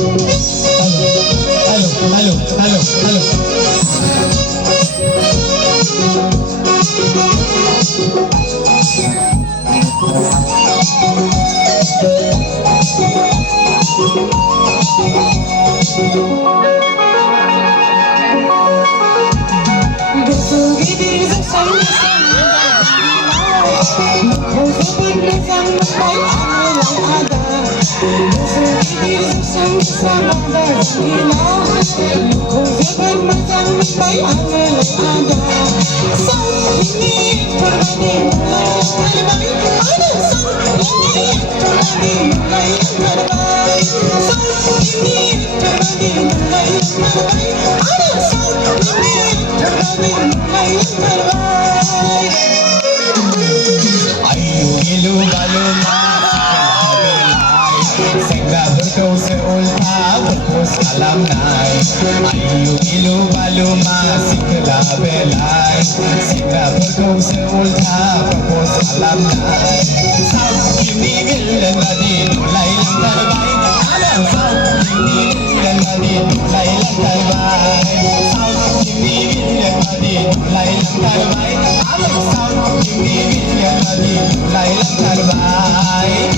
Halo, halo, halo, ayu ilu balu masih kelabelai sehingga berkau seulta berkos alam nai sau ini gilan nadi mulai lantar baik ada sau ini gilan nadi mulai lantar baik sau ini gilan nadi mulai lantar baik ada sau ini gilan nadi mulai lantar baik